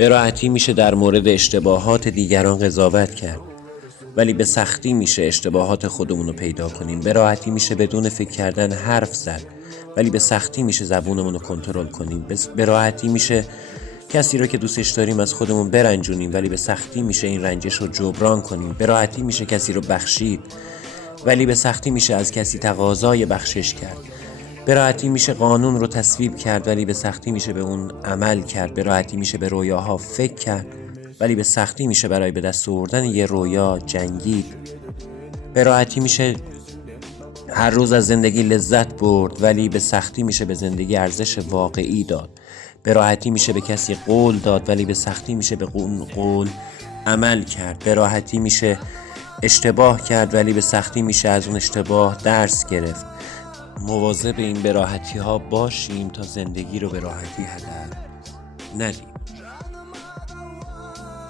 به راحتی میشه در مورد اشتباهات دیگران قضاوت کرد، ولی به سختی میشه اشتباهات خودمون رو پیدا کنیم. به راحتی میشه بدون فکر کردن حرف زد، ولی به سختی میشه زبونمون رو کنترل کنیم. به راحتی میشه کسی رو که دوستش داریم از خودمون برنجونیم، ولی به سختی میشه این رنجش رو جبران کنیم. به راحتی میشه کسی رو بخشید، ولی به سختی میشه از کسی تقاضای بخشش کرد. به راحتی میشه قانون رو تصویب کرد، ولی به سختی میشه به اون عمل کرد. به راحتی میشه به رویاها فکر کرد، ولی به سختی میشه برای به دست آوردن یه رویا جنگید. به راحتی میشه هر روز از زندگی لذت برد، ولی به سختی میشه به زندگی ارزش واقعی داد. به راحتی میشه به کسی قول داد، ولی به سختی میشه به اون قول عمل کرد. به راحتی میشه اشتباه کرد، ولی به سختی میشه از اون اشتباه درس گرفت. مواظب این به راحتی ها باشیم تا زندگی رو به راحتی هدر ندیم.